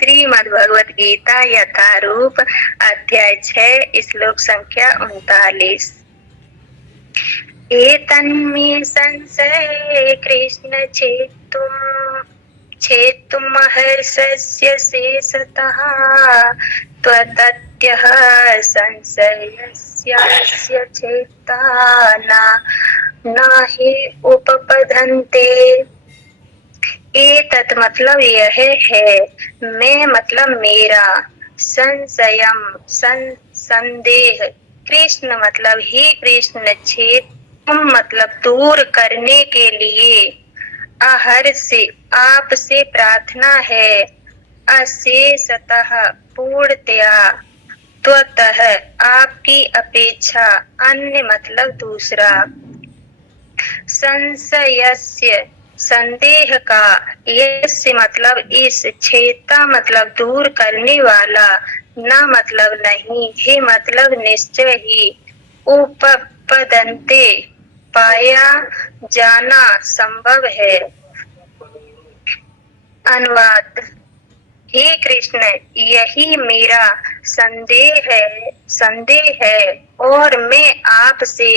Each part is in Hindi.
श्रीमद् भगवत गीता यथारूप अध्याय 6 श्लोक संख्या 39। एतन्मे संशये कृष्ण छेत्तुमहर्षस्य शेषतः त्वदत्यः संशयस्यास्य चेता नाहि उपपद्यन्ते। एतत् मतलब यह है, मैं मतलब मेरा, संशयम संदेह, कृष्ण मतलब ही कृष्ण, छेत्तुम मतलब दूर करने के लिए, अहर्ष आपसे प्रार्थना है, अशेषतः पूर्णतया, त्वतः आपकी अपेक्षा, अन्य मतलब दूसरा, संशयस्य संदेह का, यस्य मतलब इस, छेता मतलब दूर करने वाला, न मतलब नहीं, ही मतलब निश्चय ही, उपपद्यन्ते पाया जाना संभव है। अनुवाद। हे कृष्ण, यही मेरा संदेह है और मैं आपसे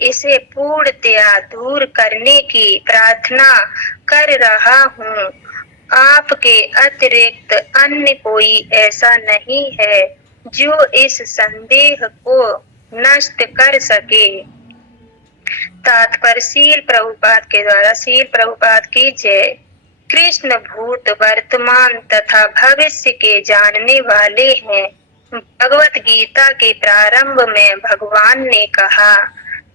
इसे पूर्णतया दूर करने की प्रार्थना कर रहा हूँ। आपके अतिरिक्त अन्य कोई ऐसा नहीं है जो इस संदेह को नष्ट कर सके। तात्पर्य श्रील प्रभुपाद के द्वारा। श्रील प्रभुपाद की जय। कृष्ण भूत, वर्तमान तथा भविष्य के जानने वाले हैं। भगवत गीता के प्रारंभ में भगवान ने कहा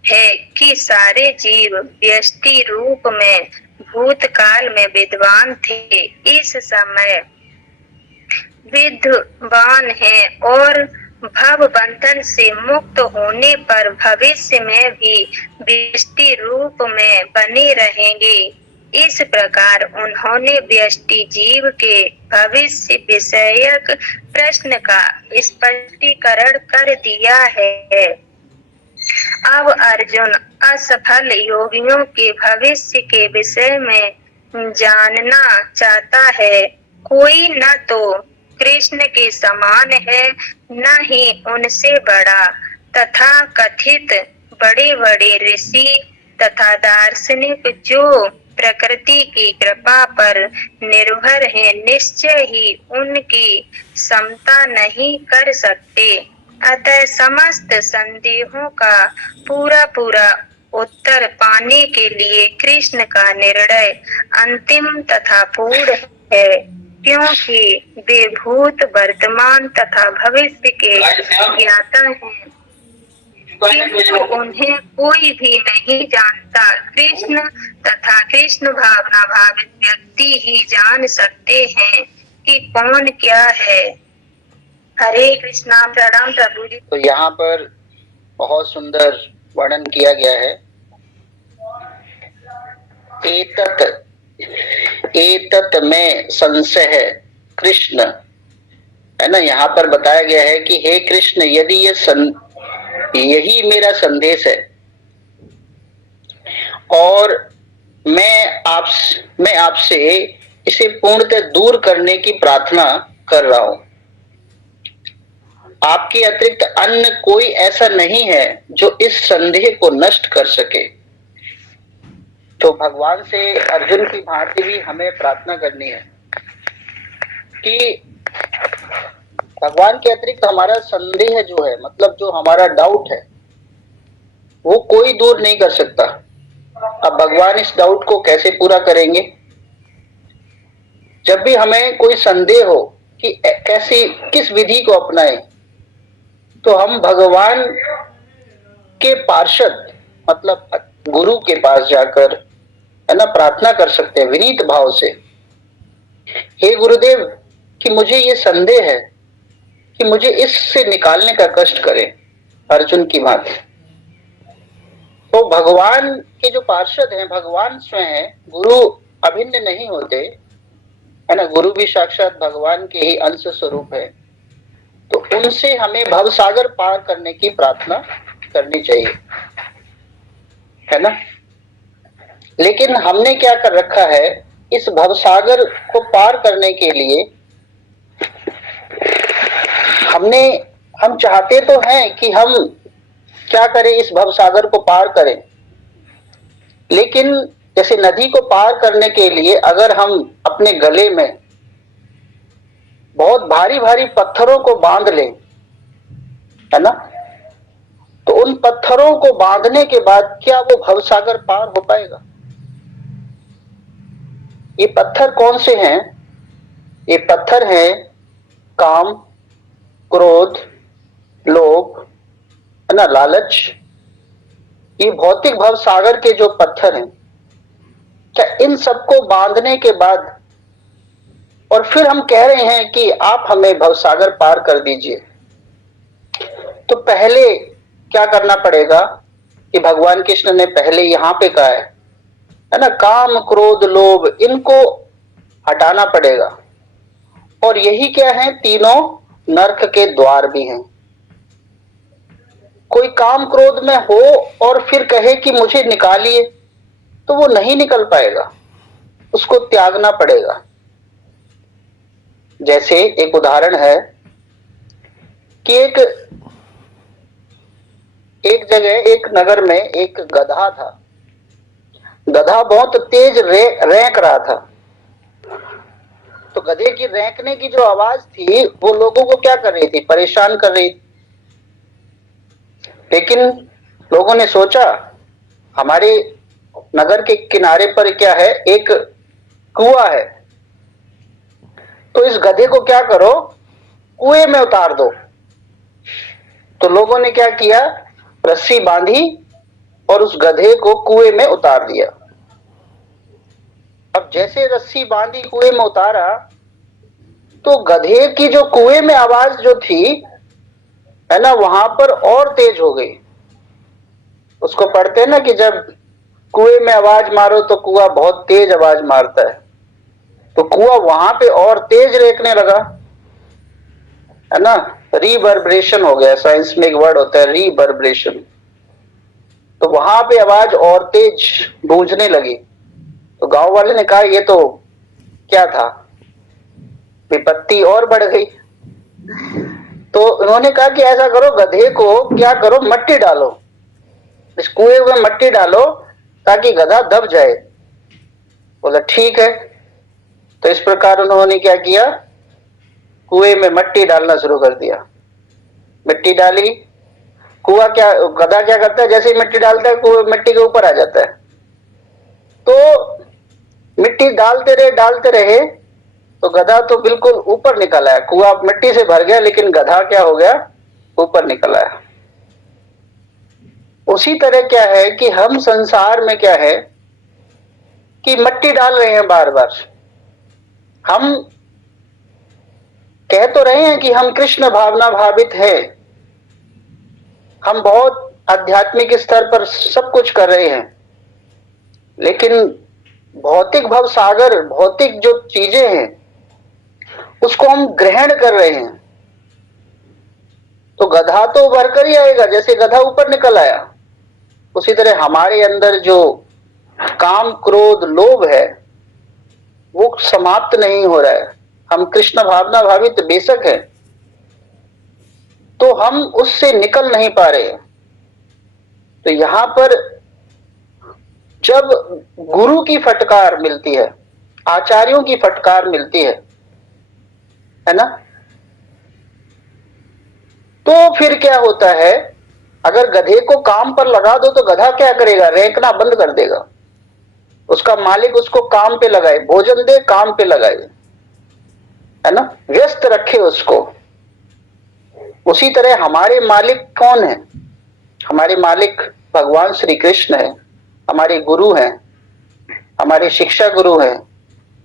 है कि सारे जीव व्यष्टि रूप में भूतकाल में विद्वान थे, इस समय विद्वान है और भव बंधन से मुक्त होने पर भविष्य में भी व्यष्टि रूप में बने रहेंगे। इस प्रकार उन्होंने व्यष्टि जीव के भविष्य विषयक प्रश्न का स्पष्टीकरण कर दिया है। अब अर्जुन असफल योगियों के भविष्य के विषय में जानना चाहता है। कोई न तो कृष्ण के समान है, न ही उनसे बड़ा, तथा कथित बड़े बड़े ऋषि तथा दार्शनिक जो प्रकृति की कृपा पर निर्भर है, निश्चय ही उनकी समता नहीं कर सकते। अतः समस्त संदेहों का पूरा उत्तर पाने के लिए कृष्ण का निर्णय अंतिम तथा पूर्ण है, क्योंकि वे भूत, वर्तमान तथा भविष्य के ज्ञाता हैं, किंतु उन्हें कोई भी नहीं जानता। कृष्ण तथा कृष्ण भावना भावित व्यक्ति ही जान सकते हैं कि कौन क्या है। हरे कृष्णा। प्रणाम प्रभु जी। तो यहाँ पर बहुत सुंदर वर्णन किया गया है। एतत में संशय कृष्ण, है ना। यहाँ पर बताया गया है कि हे कृष्ण, यदि यही मेरा संदेश है और मैं आपसे इसे पूर्णतः दूर करने की प्रार्थना कर रहा हूं। आपके अतिरिक्त अन्य कोई ऐसा नहीं है जो इस संदेह को नष्ट कर सके। तो भगवान से अर्जुन की भांति भी हमें प्रार्थना करनी है कि भगवान के अतिरिक्त हमारा संदेह जो है, मतलब जो हमारा डाउट है, वो कोई दूर नहीं कर सकता। अब भगवान इस डाउट को कैसे पूरा करेंगे? जब भी हमें कोई संदेह हो कि कैसी किस विधि को अपनाएं, तो हम भगवान के पार्षद मतलब गुरु के पास जाकर, है ना, प्रार्थना कर सकते हैं विनीत भाव से। हे गुरुदेव, कि मुझे ये संदेह है कि मुझे इससे निकालने का कष्ट करें, अर्जुन की भांति। तो भगवान के जो पार्षद हैं, भगवान स्वयं है, गुरु अभिन्न नहीं होते, है ना। गुरु भी साक्षात भगवान के ही अंश स्वरूप है। तो उनसे हमें भवसागर पार करने की प्रार्थना करनी चाहिए, है ना। लेकिन हमने क्या कर रखा है, इस भवसागर को पार करने के लिए हम चाहते तो हैं कि हम क्या करें, इस भवसागर को पार करें, लेकिन जैसे नदी को पार करने के लिए अगर हम अपने गले में बहुत भारी भारी पत्थरों को बांध लें, है ना, तो उन पत्थरों को बांधने के बाद क्या वो भवसागर पार हो पाएगा? ये पत्थर कौन से हैं? ये पत्थर हैं काम, क्रोध, लोभ, है ना, लालच। ये भौतिक भवसागर के जो पत्थर हैं, क्या इन सबको बांधने के बाद और फिर हम कह रहे हैं कि आप हमें भवसागर पार कर दीजिए, तो पहले क्या करना पड़ेगा कि भगवान कृष्ण ने पहले यहां पे कहा है ना, काम, क्रोध, लोभ, इनको हटाना पड़ेगा। और यही क्या है, तीनों नरक के द्वार भी हैं। कोई काम क्रोध में हो और फिर कहे कि मुझे निकालिए, तो वो नहीं निकल पाएगा, उसको त्यागना पड़ेगा। जैसे एक उदाहरण है कि एक जगह, एक नगर में एक गधा था। गधा बहुत तेज रेंक रहा था। तो गधे की रेंकने की जो आवाज थी वो लोगों को क्या कर रही थी, परेशान कर रही थी। लेकिन लोगों ने सोचा हमारे नगर के किनारे पर क्या है, एक कुआं है, तो इस गधे को क्या करो, कुएं में उतार दो। तो लोगों ने क्या किया, रस्सी बांधी और उस गधे को कुएं में उतार दिया। अब जैसे रस्सी बांधी कुएं में उतारा, तो गधे की जो कुएं में आवाज जो थी, है ना, वहां पर और तेज हो गई। उसको पढ़ते हैं ना कि जब कुएं में आवाज मारो तो कुआं बहुत तेज आवाज मारता है। तो कुआं वहां पे और तेज रेंकने लगा, है ना, रिवर्बरेशन हो गया। साइंस में एक वर्ड होता है रिवर्बरेशन। तो वहां पे आवाज और तेज गूंजने लगी। तो गांव वाले ने कहा ये तो क्या था, विपत्ति और बढ़ गई। तो उन्होंने कहा कि ऐसा करो, गधे को क्या करो, मट्टी डालो, इस कुएं में मट्टी डालो ताकि गधा दब जाए। बोला ठीक है। तो इस प्रकार उन्होंने क्या किया, कुएं में मट्टी डालना शुरू कर दिया। मिट्टी डाली, गधा क्या करता है, जैसे ही मिट्टी डालता है कुएं मिट्टी के ऊपर आ जाता है। तो मिट्टी डालते रहे तो गधा तो बिल्कुल ऊपर निकल आया। कुआं मिट्टी से भर गया लेकिन गधा क्या हो गया, ऊपर निकल आया। उसी तरह क्या है कि हम संसार में क्या है कि मट्टी डाल रहे हैं बार बार। हम कह तो रहे हैं कि हम कृष्ण भावना भावित हैं, हम बहुत आध्यात्मिक स्तर पर सब कुछ कर रहे हैं, लेकिन भौतिक भव सागर, भौतिक जो चीजें हैं उसको हम ग्रहण कर रहे हैं। तो गधा तो भरकर ही आएगा, जैसे गधा ऊपर निकल आया, उसी तरह हमारे अंदर जो काम, क्रोध, लोभ है वो समाप्त नहीं हो रहा है। हम कृष्ण भावना भावित बेशक है, तो हम उससे निकल नहीं पा रहे। तो यहां पर जब गुरु की फटकार मिलती है, आचार्यों की फटकार मिलती है ना, तो फिर क्या होता है, अगर गधे को काम पर लगा दो तो गधा क्या करेगा, रेंकना बंद कर देगा। उसका मालिक उसको काम पे लगाए, भोजन दे, काम पे लगाए, है ना, व्यस्त रखे उसको। उसी तरह हमारे मालिक कौन है, हमारे मालिक भगवान श्री कृष्ण है, हमारे गुरु हैं, हमारे शिक्षा गुरु हैं,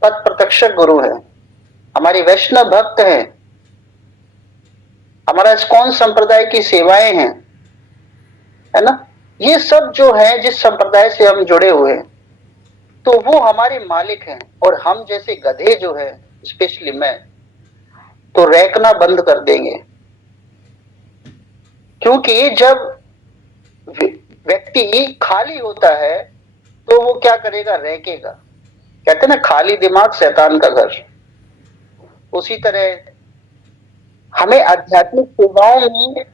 पथ प्रत्यक्षक गुरु हैं, हमारे वैष्णव भक्त हैं, हमारा इस्कॉन संप्रदाय की सेवाएं हैं, है ना। ये सब जो है जिस संप्रदाय से हम जुड़े हुए हैं, तो वो हमारे मालिक हैं। और हम जैसे गधे जो है, स्पेशली मैं, तो रैकना बंद कर देंगे। क्योंकि जब व्यक्ति खाली होता है तो वो क्या करेगा, रैकेगा। कहते हैं ना, खाली दिमाग शैतान का घर। उसी तरह हमें आध्यात्मिक सेवाओं में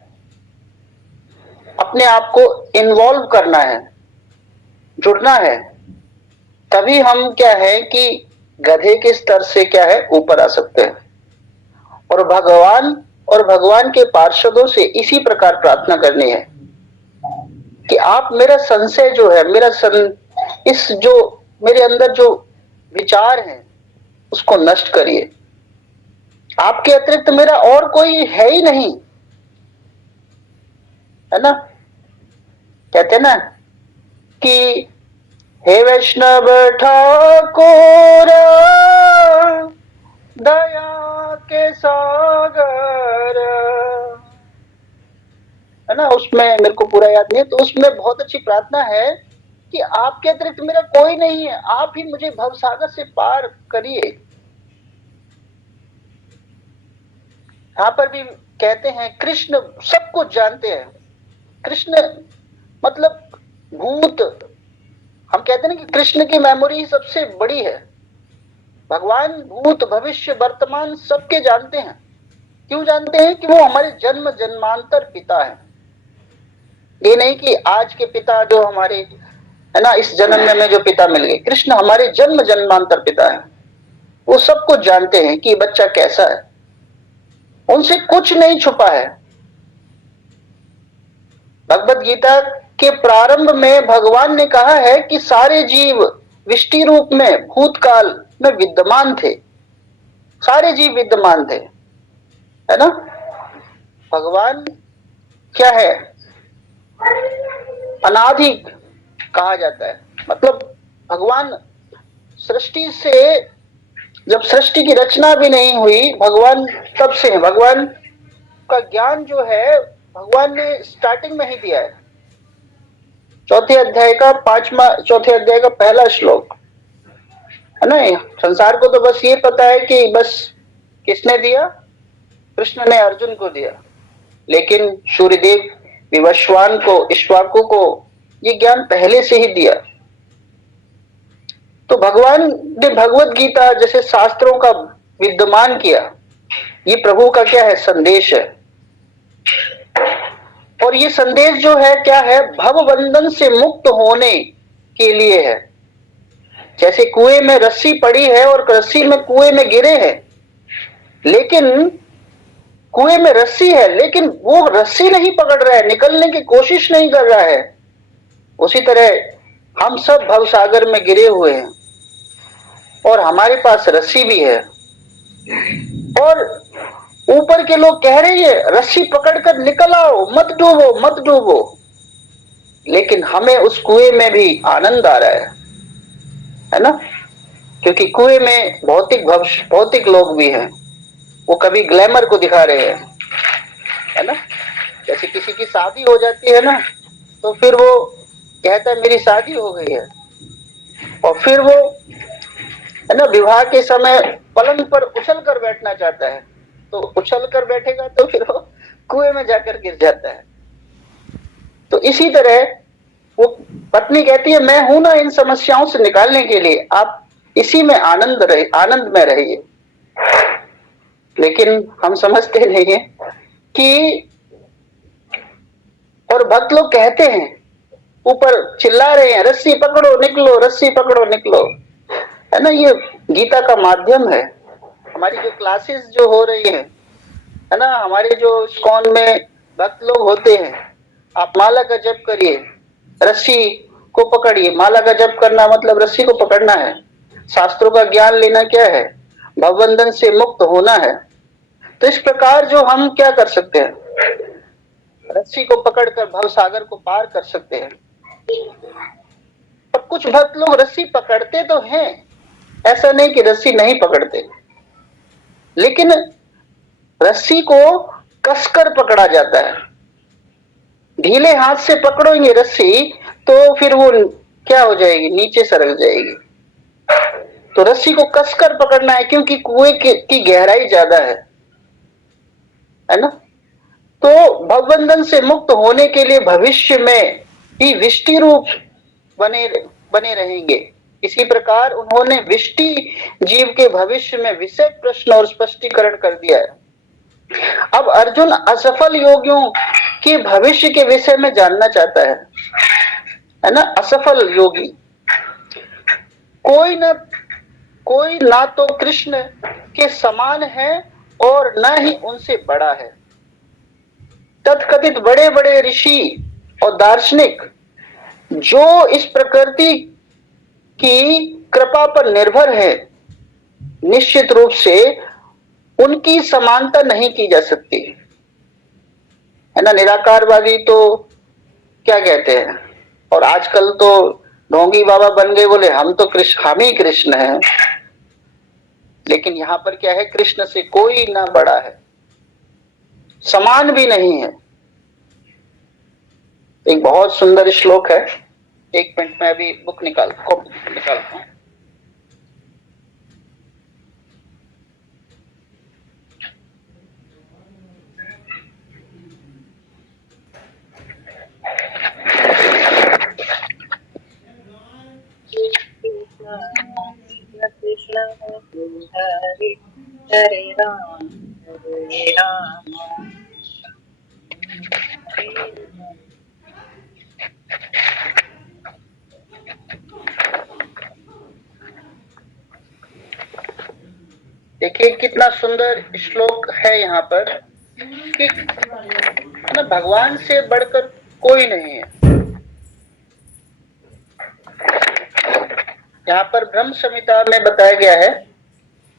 अपने आप को इन्वॉल्व करना है, जुड़ना है, तभी हम क्या है कि गधे के स्तर से क्या है ऊपर आ सकते हैं। और भगवान के पार्षदों से इसी प्रकार प्रार्थना करनी है कि आप मेरा संशय जो है, इस जो मेरे अंदर जो विचार हैं उसको नष्ट करिए। आपके अतिरिक्त मेरा और कोई है ही नहीं, है ना। कहते हैं ना कि हे वैष्णव ठाकुर दया के सागर, है ना। उसमें मेरे को पूरा याद नहीं है, तो उसमें बहुत अच्छी प्रार्थना है कि आपके अतिरिक्त मेरा कोई नहीं है, आप ही मुझे भवसागर से पार करिए। यहां पर भी कहते हैं कृष्ण सब कुछ जानते हैं। कृष्ण मतलब भूत, हम कहते हैं ना कि कृष्ण की मेमोरी सबसे बड़ी है। भगवान भूत भविष्य वर्तमान सबके जानते हैं। क्यों जानते हैं? कि वो हमारे जन्म जन्मांतर पिता है। ये नहीं कि आज के पिता जो हमारे, है ना, इस जन्म में हमें जो पिता मिल गए, कृष्ण हमारे जन्म जन्मांतर पिता है। वो सब कुछ जानते हैं कि बच्चा कैसा है, उनसे कुछ नहीं छुपा है। भगवत गीता के प्रारंभ में भगवान ने कहा है कि सारे जीव विष्टि रूप में भूतकाल में विद्यमान थे, सारे जीव विद्यमान थे, है ना। भगवान क्या है? अनादि कहा जाता है। मतलब भगवान सृष्टि से, जब सृष्टि की रचना भी नहीं हुई, भगवान तब से है। भगवान का ज्ञान जो है भगवान ने स्टार्टिंग में ही दिया है। चौथे अध्याय का पहला श्लोक, है ना। संसार को तो बस ये पता है कि बस किसने दिया? कृष्ण ने अर्जुन को दिया। लेकिन सूर्यदेव विवस्वान को, इक्ष्वाकु को ये ज्ञान पहले से ही दिया। तो भगवान ने भगवत गीता जैसे शास्त्रों का विद्यमान किया। ये प्रभु का क्या है? संदेश है। और ये संदेश जो है क्या है? भव बंधन से मुक्त होने के लिए है। जैसे कुएं में रस्सी पड़ी है और रस्सी में कुएं में गिरे हैं, लेकिन कुएं में रस्सी है, लेकिन वो रस्सी नहीं पकड़ रहा है, निकलने की कोशिश नहीं कर रहा है। उसी तरह हम सब भवसागर में गिरे हुए हैं और हमारे पास रस्सी भी है। और ऊपर के लोग कह रहे हैं रस्सी पकड़कर निकल आओ, मत डूबो मत डूबो, लेकिन हमें उस कुएं में भी आनंद आ रहा है ना। क्योंकि कुएं में भौतिक लोग भी हैं। वो कभी ग्लैमर को दिखा रहे हैं, है ना। जैसे किसी की शादी हो जाती है ना, तो फिर वो कहता है मेरी शादी हो गई है, और फिर वो, है ना, विवाह के समय पलंग पर उछल कर बैठना चाहता है, तो उछल कर बैठेगा तो फिर वो कुएं में जाकर गिर जाता है। तो इसी तरह वो पत्नी कहती है मैं हूं ना इन समस्याओं से निकालने के लिए, आप इसी में आनंद में रहिए। लेकिन हम समझते नहीं है कि, और भक्त लोग कहते हैं, ऊपर चिल्ला रहे हैं रस्सी पकड़ो निकलो, रस्सी पकड़ो निकलो, है ना। ये गीता का माध्यम है। हमारी जो क्लासेस जो हो रही है ना, हमारे जो इस्कॉन में भक्त लोग होते हैं, आप माला का जप करिए, रस्सी को पकड़िए। माला का जप करना मतलब रस्सी को पकड़ना है। शास्त्रों का ज्ञान लेना क्या है? भवबंधन से मुक्त होना है। तो इस प्रकार जो हम क्या कर सकते हैं, रस्सी को पकड़कर भव सागर को पार कर सकते हैं। और कुछ भक्त लोग रस्सी पकड़ते तो हैं, ऐसा नहीं कि रस्सी नहीं पकड़ते, लेकिन रस्सी को कसकर पकड़ा जाता है। ढीले हाथ से पकड़ोगे रस्सी तो फिर वो क्या हो जाएगी? नीचे सरक जाएगी। तो रस्सी को कसकर पकड़ना है, क्योंकि कुएं की गहराई ज्यादा है ना। तो भवबंधन से मुक्त होने के लिए भविष्य में ही विष्टि रूप बने रहेंगे। इसी प्रकार उन्होंने विष्टि जीव के भविष्य में विषय प्रश्न और स्पष्टीकरण कर दिया है। अब अर्जुन असफल योगियों के भविष्य के विषय में जानना चाहता है ना। असफल योगी कोई ना तो कृष्ण के समान है और न ही उनसे बड़ा है। तथकथित बड़े बड़े ऋषि और दार्शनिक जो इस प्रकृति की कृपा पर निर्भर है, निश्चित रूप से उनकी समानता नहीं की जा सकती, है ना। निराकारवादी तो क्या कहते हैं, और आजकल तो ढोंगी बाबा बन गए, बोले हम ही कृष्ण हैं। लेकिन यहां पर क्या है, कृष्ण से कोई ना बड़ा है, समान भी नहीं है। एक बहुत सुंदर श्लोक है, एक मिनट में अभी बुक निकालता हूं। कृष्ण हरे हरे राम हरे राम। देखिए कितना सुंदर श्लोक है यहाँ पर कि ना भगवान से बढ़कर कोई नहीं है। यहाँ पर ब्रह्म संहिता में बताया गया है,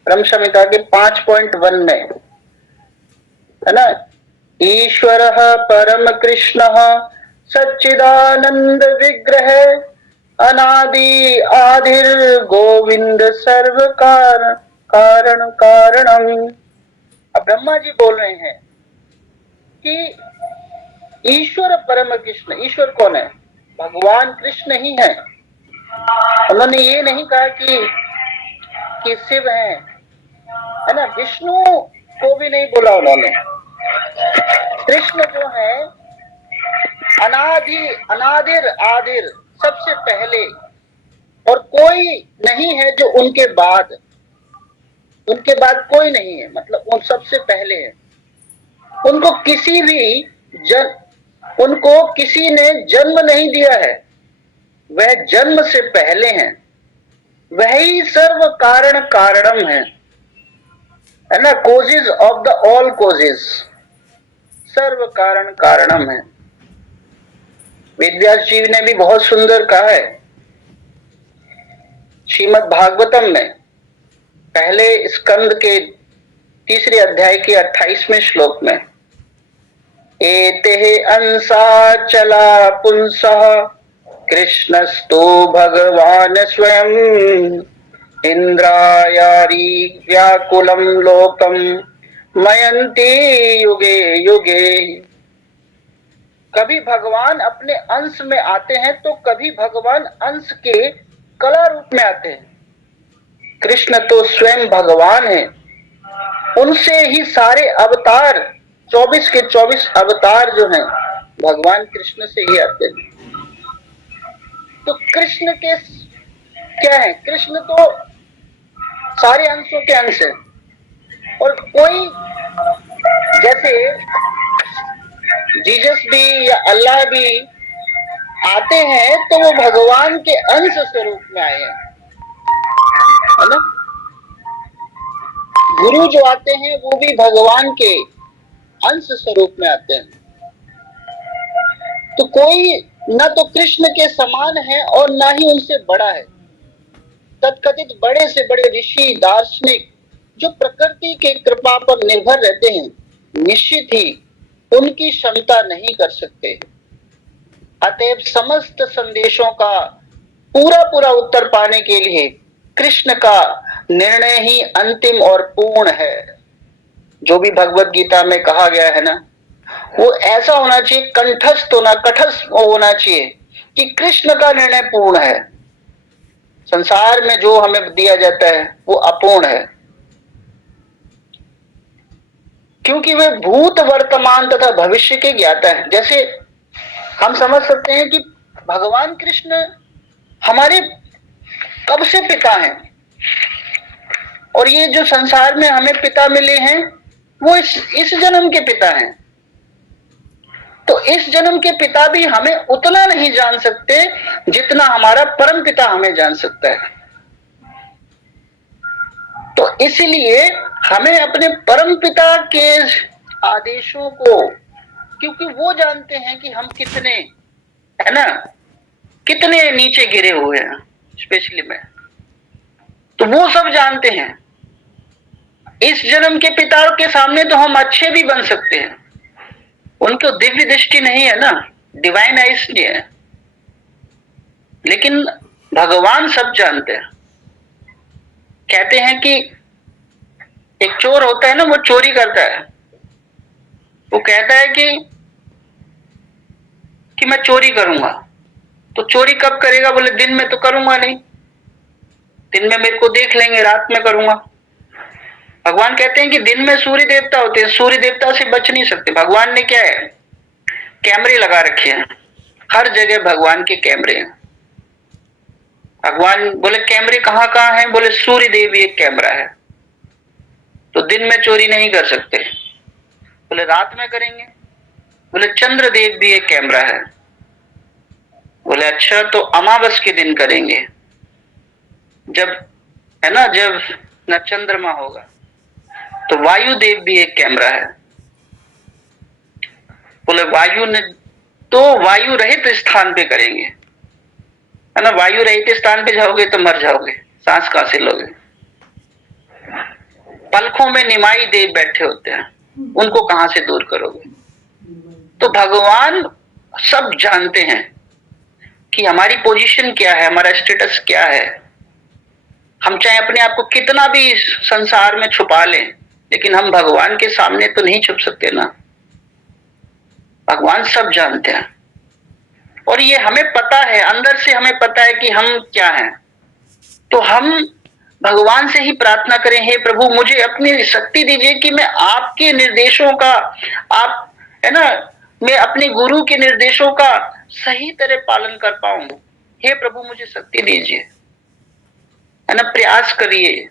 ब्रह्म संहिता के 5.1 में, है ना, ईश्वर परम कृष्ण सच्चिदानंद विग्रह अनादि आदिर गोविंद सर्व कारण कारणम। अब ब्रह्मा जी बोल रहे हैं कि ईश्वर परम कृष्ण, ईश्वर कौन है, भगवान कृष्ण ही है। उन्होंने ये नहीं कहा कि शिव है ना, विष्णु को भी नहीं बोला उन्होंने। कृष्ण जो है अनादिर आदिर, सबसे पहले, और कोई नहीं है जो उनके बाद कोई नहीं है, मतलब उन सबसे पहले है। उनको किसी ने जन्म नहीं दिया है, वह जन्म से पहले हैं, वही सर्व कारण कारणम है ना, causes of the all causes, सर्व कारण कारणम है। वेदव्यास जी ने भी बहुत सुंदर कहा है श्रीमद् भागवतम में, पहले स्कंद के 3 अध्याय के 28वें श्लोक में, एते अंसा चला पुंसः कृष्णस्तु भगवान स्वयं इंद्रायारी व्याकुलम लोकम मयंती युगे युगे। कभी भगवान अपने अंश में आते हैं तो कभी भगवान अंश के कला रूप में आते हैं। कृष्ण तो स्वयं भगवान है, उनसे ही सारे अवतार, 24 के 24 अवतार जो हैं भगवान कृष्ण से ही आते हैं। तो कृष्ण के क्या है, कृष्ण तो सारे अंशों के अंश है। और कोई जैसे जीसस भी या अल्लाह भी आते हैं तो वो भगवान के अंश स्वरूप में आए हैं, है ना। गुरु जो आते हैं वो भी भगवान के अंश स्वरूप में आते हैं। तो कोई न तो कृष्ण के समान है और ना ही उनसे बड़ा है। तथकथित बड़े से बड़े ऋषि दार्शनिक जो प्रकृति के कृपा पर निर्भर रहते हैं, निश्चित ही उनकी क्षमता नहीं कर सकते। अतएव समस्त संदेशों का पूरा उत्तर पाने के लिए कृष्ण का निर्णय ही अंतिम और पूर्ण है। जो भी भगवत गीता में कहा गया है ना, वो ऐसा होना चाहिए, कठस्थ होना चाहिए कि कृष्ण का निर्णय पूर्ण है। संसार में जो हमें दिया जाता है वो अपूर्ण है, क्योंकि वे भूत वर्तमान तथा भविष्य के ज्ञाता है। जैसे हम समझ सकते हैं कि भगवान कृष्ण हमारे कब से पिता हैं, और ये जो संसार में हमें पिता मिले हैं वो इस जन्म के पिता हैं। तो इस जन्म के पिता भी हमें उतना नहीं जान सकते जितना हमारा परम पिता हमें जान सकता है। तो इसलिए हमें अपने परम पिता के आदेशों को, क्योंकि वो जानते हैं कि हम कितने, है ना, कितने नीचे गिरे हुए हैं, स्पेशली मैं, तो वो सब जानते हैं। इस जन्म के पिता के सामने तो हम अच्छे भी बन सकते हैं, उनको दिव्य दृष्टि नहीं है ना, डिवाइन आइज नहीं है, लेकिन भगवान सब जानते हैं। कहते हैं कि एक चोर होता है ना, वो चोरी करता है, वो कहता है कि मैं चोरी करूंगा। तो चोरी कब करेगा? बोले दिन में तो करूंगा नहीं, दिन में मेरे को देख लेंगे, रात में करूंगा। भगवान कहते हैं कि दिन में सूर्य देवता होते हैं, सूर्य देवता से बच नहीं सकते। भगवान ने क्या है, कैमरे लगा रखे हैं, हर जगह भगवान के कैमरे हैं। भगवान बोले कैमरे कहाँ कहाँ हैं? बोले सूर्य देव भी एक कैमरा है, तो दिन में चोरी नहीं कर सकते। बोले रात में करेंगे? बोले चंद्र देव भी एक कैमरा है। बोले अच्छा, तो अमावस के दिन करेंगे, जब, है ना, जब न चंद्रमा होगा। तो वायु देव भी एक कैमरा है। बोले वायु ने, तो वायु रहित स्थान पे करेंगे, है ना, वायु रहित स्थान पे जाओगे तो मर जाओगे, सांस कहां से लोगे। पलकों में निमाई देव बैठे होते हैं, उनको कहां से दूर करोगे। तो भगवान सब जानते हैं कि हमारी पोजीशन क्या है, हमारा स्टेटस क्या है। हम चाहे अपने आप को कितना भी संसार में छुपा लें, लेकिन हम भगवान के सामने तो नहीं छुप सकते ना। भगवान सब जानते हैं, और ये हमें पता है, अंदर से हमें पता है कि हम क्या हैं। तो हम भगवान से ही प्रार्थना करें, हे प्रभु मुझे अपनी शक्ति दीजिए कि मैं आपके निर्देशों का, आप, है ना, मैं अपने गुरु के निर्देशों का सही तरह पालन कर पाऊं। हे प्रभु मुझे शक्ति दीजिए, है ना, प्रयास करिए,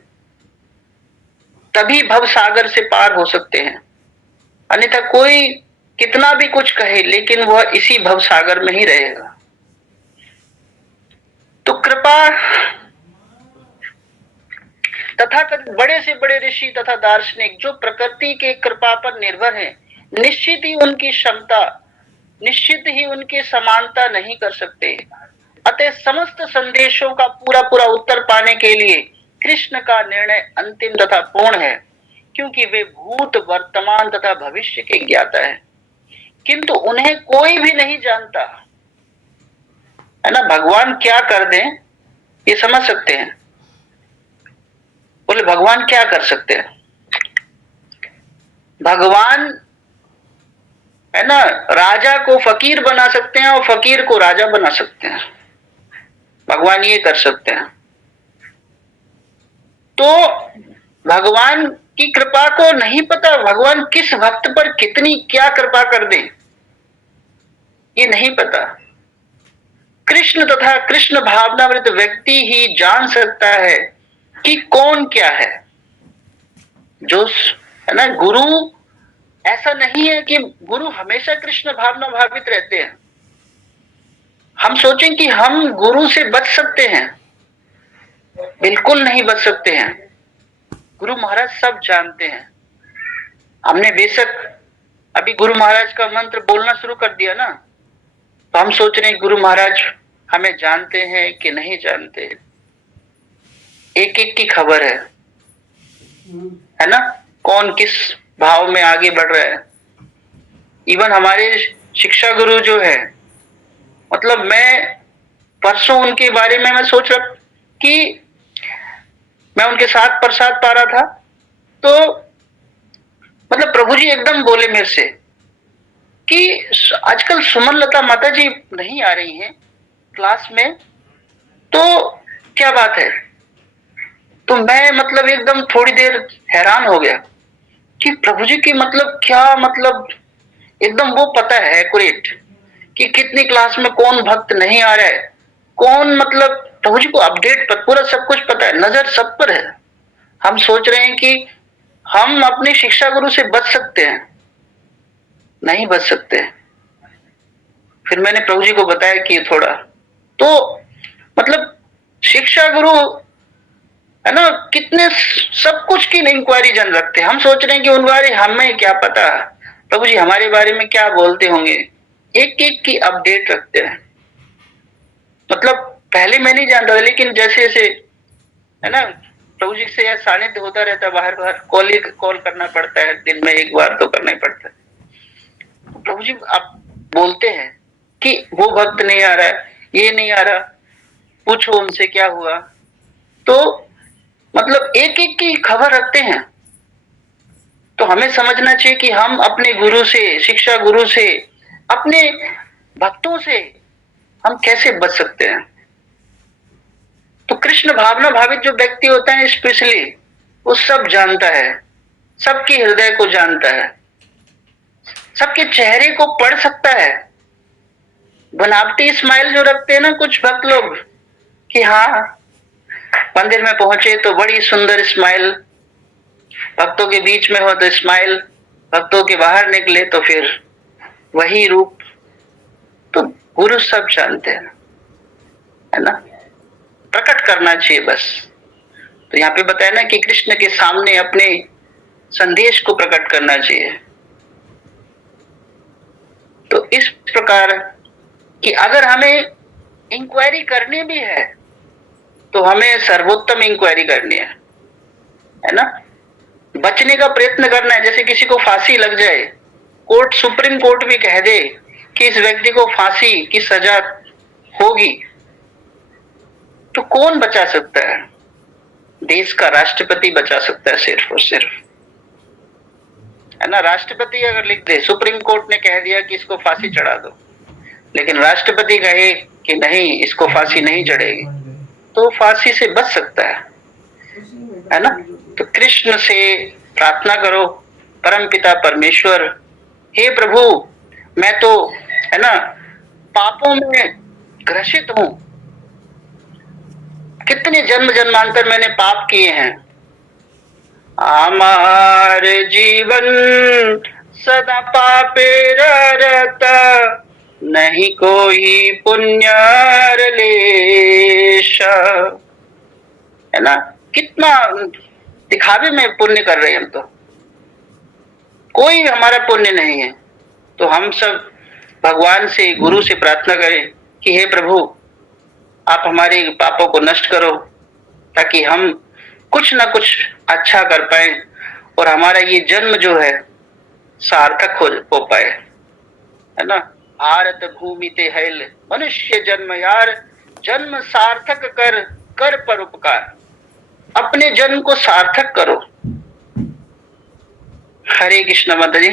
तभी भव सागर से पार हो सकते हैं। अन्यथा कोई कितना भी कुछ कहे, लेकिन वह इसी भव सागर में ही रहेगा। तो कृपा तथा बड़े से बड़े ऋषि तथा दार्शनिक जो प्रकृति के कृपा पर निर्भर हैं, निश्चित ही उनकी क्षमता, निश्चित ही उनकी समानता नहीं कर सकते। अतः समस्त संदेशों का पूरा पूरा उत्तर पाने के लिए कृष्ण का निर्णय अंतिम तथा पूर्ण है, क्योंकि वे भूत, वर्तमान तथा भविष्य के ज्ञाता है, किंतु उन्हें कोई भी नहीं जानता, है ना। भगवान क्या कर दें ये समझ सकते हैं? बोले भगवान क्या कर सकते हैं? भगवान, है ना, राजा को फकीर बना सकते हैं और फकीर को राजा बना सकते हैं। भगवान ये कर सकते हैं। तो भगवान की कृपा को नहीं पता भगवान किस भक्त पर कितनी क्या कृपा कर दे, ये नहीं पता। कृष्ण तथा कृष्ण भावनामृत व्यक्ति ही जान सकता है कि कौन क्या है। जो, है ना, गुरु, ऐसा नहीं है कि गुरु हमेशा कृष्ण भावना भावित रहते हैं। हम सोचें कि हम गुरु से बच सकते हैं, बिल्कुल नहीं बच सकते हैं। गुरु महाराज सब जानते हैं। हमने बेशक अभी गुरु महाराज का मंत्र बोलना शुरू कर दिया ना, तो हम सोच रहे हैं गुरु महाराज हमें जानते हैं कि नहीं जानते। एक एक की खबर है ना, कौन किस भाव में आगे बढ़ रहा है। इवन हमारे शिक्षा गुरु जो है, मतलब मैं परसों उनके बारे में मैं सोच रहा कि मैं उनके साथ प्रसाद पा रहा था, तो मतलब प्रभु जी एकदम बोले मेरे से कि आजकल सुमन लता माता जी नहीं आ रही हैं क्लास में, तो क्या बात है। तो मैं मतलब एकदम थोड़ी देर हैरान हो गया कि प्रभु जी की मतलब क्या, मतलब एकदम वो पता है एक्यूरेट कि कितनी क्लास में कौन भक्त नहीं आ रहा है, कौन, मतलब प्रभु जी को अपडेट पर पूरा सब कुछ पता है, नजर सब पर है। हम सोच रहे हैं कि हम अपने शिक्षा गुरु से बच सकते हैं? नहीं बच सकते। फिर मैंने प्रभु जी को बताया कि थोड़ा तो मतलब शिक्षा गुरु है ना, कितने सब कुछ की इंक्वायरी जान रखते हैं। हम सोच रहे हैं कि उन बारे हमें क्या पता, प्रभु जी हमारे बारे में क्या बोलते होंगे, एक एक की अपडेट रखते हैं। मतलब पहले मैं नहीं जानता था, लेकिन जैसे जैसे है ना प्रभु जी से यह सानिध्य होता रहता है, बाहर बाहर कॉल करना पड़ता है, दिन में एक बार तो करना ही पड़ता है। तो प्रभु जी आप बोलते हैं कि वो भक्त नहीं आ रहा है, ये नहीं आ रहा, पूछो उनसे क्या हुआ। तो मतलब एक एक की खबर रखते हैं। तो हमें समझना चाहिए कि हम अपने गुरु से, शिक्षा गुरु से, अपने भक्तों से हम कैसे बच सकते हैं। तो कृष्ण भावना भावित जो व्यक्ति होता है स्पेशली, वो सब जानता है, सबके हृदय को जानता है, सबके चेहरे को पढ़ सकता है। बनावटी स्माइल जो रखते हैं ना कुछ भक्त लोग कि हाँ मंदिर में पहुंचे तो बड़ी सुंदर स्माइल, भक्तों के बीच में हो तो स्माइल, भक्तों के बाहर निकले तो फिर वही रूप। तो गुरु सब जानते हैं, है ना, प्रकट करना चाहिए बस। तो यहाँ पे बताया ना कि कृष्ण के सामने अपने संदेश को प्रकट करना चाहिए। तो इस प्रकार कि अगर हमें इंक्वायरी करनी भी है तो हमें सर्वोत्तम इंक्वायरी करनी है ना, बचने का प्रयत्न करना है। जैसे किसी को फांसी लग जाए, कोर्ट, सुप्रीम कोर्ट भी कह दे कि इस व्यक्ति को फांसी की सजा होगी, तो कौन बचा सकता है? देश का राष्ट्रपति बचा सकता है सिर्फ और सिर्फ, है ना। राष्ट्रपति अगर लिख दे, सुप्रीम कोर्ट ने कह दिया कि इसको फांसी चढ़ा दो, लेकिन राष्ट्रपति कहे कि नहीं इसको फांसी नहीं चढ़ेगी, तो फांसी से बच सकता है ना। तो कृष्ण से प्रार्थना करो, परम पिता परमेश्वर, हे प्रभु मैं तो है ना पापों में ग्रसित हूं, कितने जन्म जन्मांतर मैंने पाप किए हैं, हमार जीवन सदा पापे रहता, नहीं कोई पुण्य लेश, है ना। कितना दिखावे में पुण्य कर रहे हैं हम, तो कोई हमारा पुण्य नहीं है। तो हम सब भगवान से, गुरु से प्रार्थना करें कि हे प्रभु आप हमारे पापों को नष्ट करो, ताकि हम कुछ ना कुछ अच्छा कर पाए और हमारा ये जन्म जो है सार्थक हो पाए, है ना। भारत भूमि ते हैल मनुष्य जन्म यार, जन्म सार्थक कर कर परोपकार, अपने जन्म को सार्थक करो। हरे कृष्ण माता जी।